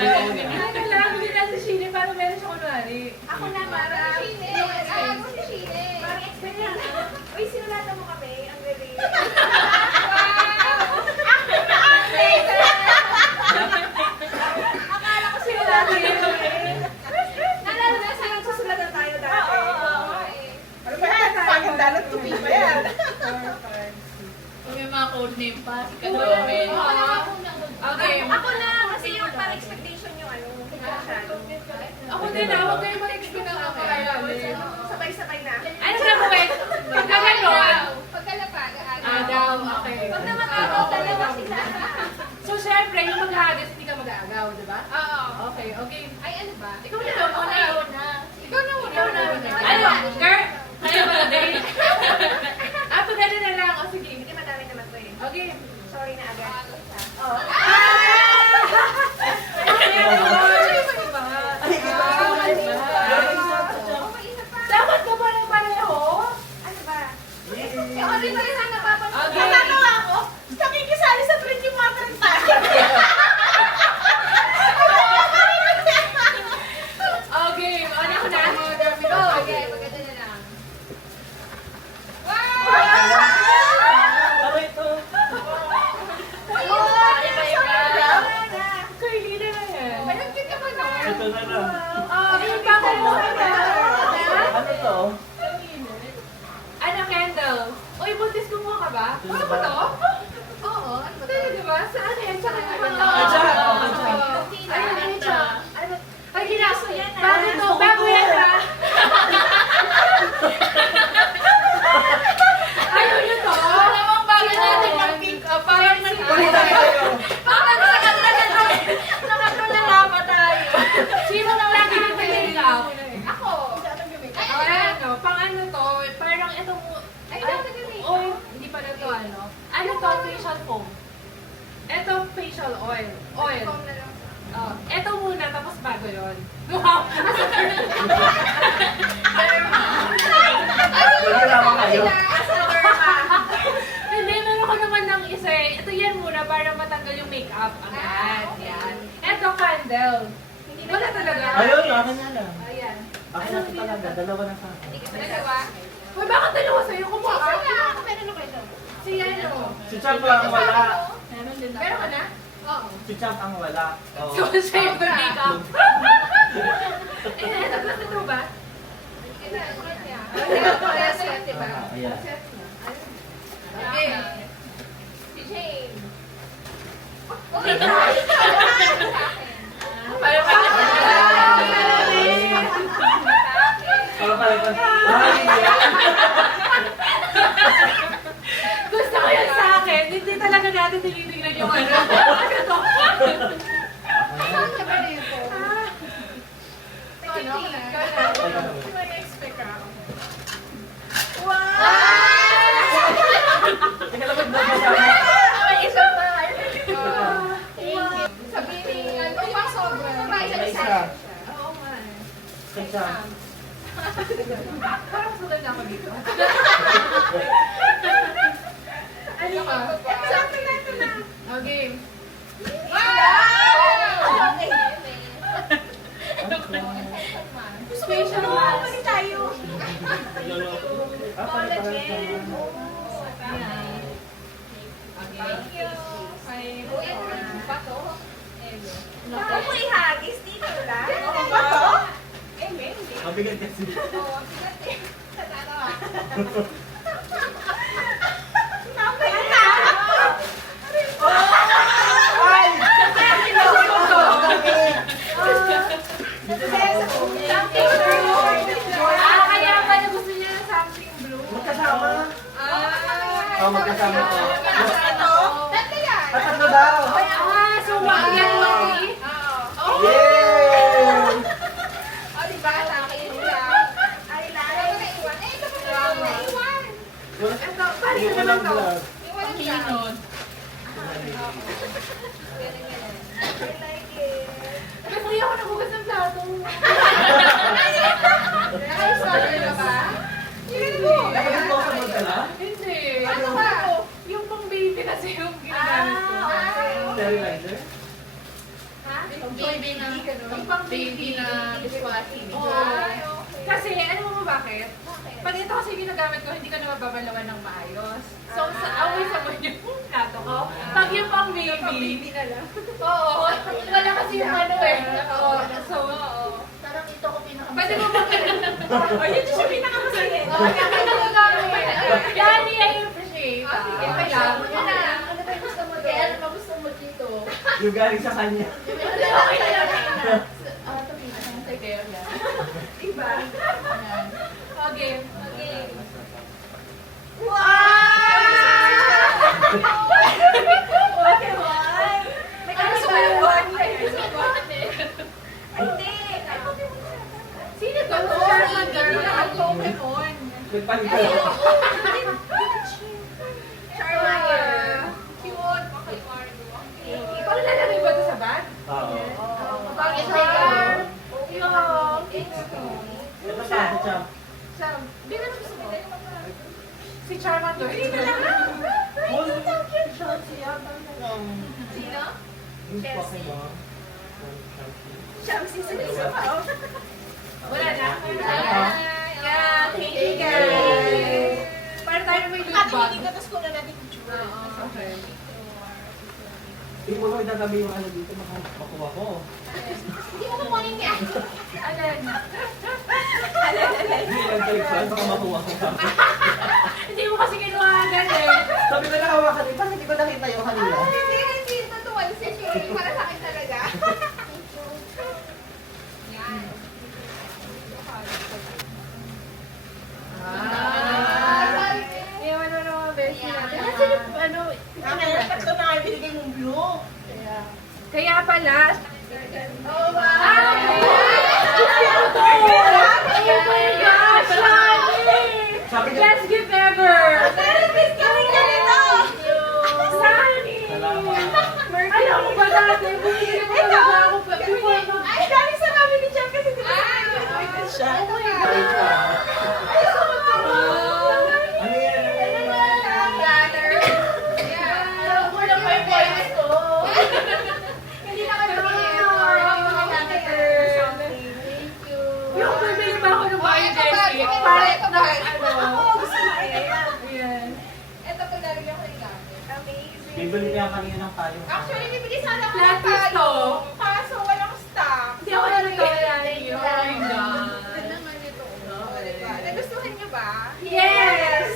Hindi na si Shine, parang meron siya kunwari. Ako na, para. Shine. Ako si Shine. Parang experience. Uy, sinulatan mo kami. Ang galing. Akala ko sinulatan kami. Nalala na sa susulatan tayo dati. Ano ba yan? Pangit dalat tupi ba yan? Kung may mga code name pa, si Kadromen. Okay. Ako na, kasi yung parang expectation yung ano. Ako din na, huwag kayo mag-expect na kakaya. Sabay-sabay na. Ano na po eh? Pagkaganon. Pagkalapag, Agaw, okay. Pag namatagaw, dalawa sila. So, syempre, yung maghagis, hindi ka mag-aagaw, di ba? Oo. Okay, okay. Ay, ano ba? Ikaw na muna. Ikaw na muna. Ano? Girl? Kaya ba, Dave? Ato na na lang. O, sige. Hindi madami naman to eh. Okay. Sorry na agad. Oh. Dapat ka ba ng pareho? Ano ba? Ako rin pa rin ang napapansin. Okay. Natatawa ako. Nakikisali sa drinking water tayo. Okay. Ano ko na? Go. Okay, maganda na lang. Ano ito? Curly na na yan. Ay, ang cute naman na. Ito na lang. Yung pakamuha na. Ano to? Ano, Kendall? Uy, buntis kumuha ka ba? Ano ba to? Oo, ano ba? Talaga ba? Saan yan? Saan ka ba? Diyan, diyan. Ayun, ayun siya. Ano? Ay, ginaso yan. Bago to. Bago yan, ha? Ayun yun to. Namang bago natin mag-pick up. Parang Bakit sa kanila na nakatulala tayo? Sino nang lagi nag-pick up? Ako. Ayan, no. Pang ano to, parang itong... Ay, dapat yun eh. Oy, hindi pa na to ano. Ano to, facial foam. Ito, facial oil. Oil. Phone na lang. Oh, ito muna, tapos bago yun. Wow! Wala naman kayo. Hindi, meron ko naman ng isa eh. Ito yan muna para matanggal yung makeup. Agad. Yan. Ito, candle. Wala talaga. Ayun, akin na lang. Ayan. Akin na talaga. Dalawa na sa akin. Hindi ka pa nagawa. Uy, bakit dalawa sa'yo? Kumuha ka. Ako meron ako ito. Si ano? Si Champ ang wala. Meron din Meron ka na? Oo. Si Champ ang wala. Oo. So, sa'yo yung makeup. Eh, ito, gusto mo ba? Diba? Ayan. Okay. Si Jane. Okay. Para pa Para pala ito. Ay, Gusto ko yan sa akin. Hindi talaga natin tinitingnan yung ano. Ano to? Saan ka ba na yun po? Ano? Hindi mo expect ka. Teka lang, magbabasa. May isa pa. Sabihin, ano pa sobrang? May isa. Oo nga. Si Champ. Parang sugal na ako dito. Ano ka? Sabi na ito na. Okay. Special one. Mali tayo. Ah, pala pala ito. Thank you. Pato. Baka mo ihagis dito lang. Pato? Hindi. Mabigat kasi. Oo, sigat eh. Sa tatawa. Napay na! Ay! Kaya pala gusto niya ng something blue. Magkasama. Oo, magkasama to. Tatlo yan. At tatlo daw. So one yan, Mami. Yay! O, diba? Sa akin yun lang. Ay, lalo na iwan. Eh, ito pa na naiwan. Wala. Ito, paano Hindi ko naman lang to? vlog. Iwan ang dyan. Pinon. I like it. Kasi hindi ako nagugas ng plato. Ay, sorry na ba? Yun mo. Nakapit po sa mga na? Hindi. Ano ba? Yung pang baby kasi yung ginagamit ko. Sterilizer? Ha? Baby na, Yung pang baby na dishwashing. Oo. Ay, okay. Kasi, alam mo ba bakit? Bakit? Pag ito kasi ginagamit ko, hindi ko na mababalawan ng maayos. So, Ah. sa away sa yung plato ko. Pag yung pang baby, na lang. oo, wala kasi yung ano eh. Oo, so, oo. Parang ito ko pinaka- Pwede mo ba Ayun siya pinakamasaya. Oo, kaya nagagamit. Yani, I appreciate. Ah, sige, Okay kaya lang. mo na. Ano ba yung gusto mo Kaya doon? ano ba gusto mo dito? Yung galing sa kanya. Okay lang. Ito pinaka sa kayo yan. Diba? Yan. Okay. Okay. Okay, boy. May Ano kami ba ba yun? yun? Ay, gusto mo? Ay, hindi. Ay, Pokemon siya. Sino to? Oo, Charmander. hindi na ang Pokemon. Nagpalitan. Charmander. Cute. Okay, Margo. Okay. Parang lalagay ba ito sa bag? Oo. Bakit Char. Char? Yung... Ito siya, si Champ. Char. Di ba gusto mo? Si Charmander. Sino? Yung Pokemon. Shamsi, sino pa? Wala na. Ay, Yeah, thank you guys. Para tayo may loot bag. tapos ko na natin picture. Okay. Hindi mo kami tatabi yung ano dito, makuha ko. Hindi mo kukunin niya. Alan. Hindi lang kaliksan, baka makuha ko ka. Hindi mo kasi kinuha agad eh. Sabi ko nakawakan eh, bakit hindi ko nakita yung kanila? Hindi. Natuwa si Shirley. Para sa akin talaga. Yan. Ah. Iwan mo na mga beshi natin. Kasi ano, Tatlo na kayo binigay mong blue. kaya pala, Oh, wow. oh my gosh, Lani! Sabi niya, Best gift ever! Meron din kami ganito. Sani! salamat. Alam mo ba dati, bumili mo talaga ako pa. Ay, dami sa kami ni Cham kasi di ba? Siya. Oh my God! Ano yan? Planner. Yeah. Alam ko lang pa yung voice ko. Hindi na kami Thank you. Yung bibili ba ako ng Mario ito ba? Jessie? Ito ba? Para Ito na, ba? ano? Gusto mo ayan. Ayan. Ito po lalagyan ko yung gamit. Amazing. Bibili niya kanina ng tayo. Actually, bibili sana ako Flat ng piece to. tayo. Kaso walang stock. Hindi ako na nagkawala niyo. Oh my God. naman ito. Diba? Nagustuhan niyo ba? Yes!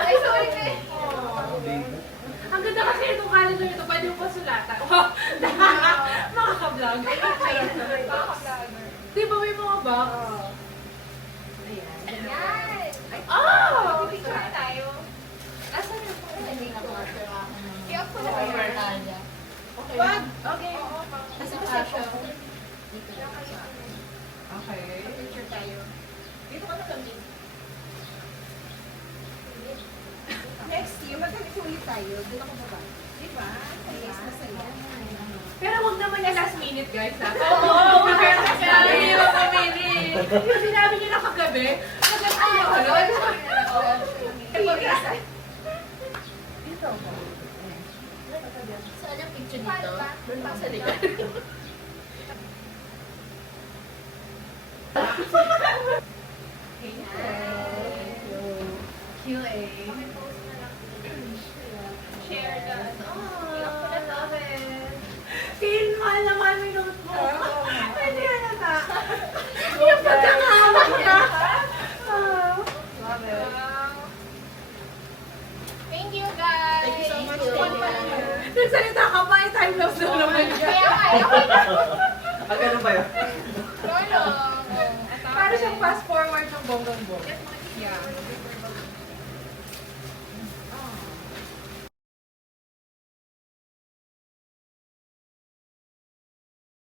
Ay, sorry na eh. Ang ganda kasi itong calendar nito, pwede mo pasulatan. Makaka-vlog. Baka-vlogger. Di ba may mga box? Yan. Ay, Oh! picture na tayo. Asan yung Hindi na ako sure ako ng I-off ko na ba over yan? Tanya. Okay. Wag. Okay. Oo, Kasi kasi kasha. Okay. picture tayo. Dito ka na kami. Next year, magkakit ulit tayo. Doon ako baba. Diba? Yes, masaya. Pero wag naman yung last minute, guys, ha? Oo! Hindi mo mamili. Yung sinabi niyo na kagabi, nag-ano ako. Saan yung picture dito? Doon pa sa likod. QA. Share the ano. I-off ko na to. Feel mahal naman yung note mo. Hindi na na. Yung pagkakahawak na. Love it. Wow. Thank you, guys. Thank you so much. Fun pa lang yun. Nagsalita ka pa, time lapse na naman yan. Kaya nga, okay na. Ah, ganun ba yun? Lolo. Para siyang fast forward ng bonggang-bong. Yeah.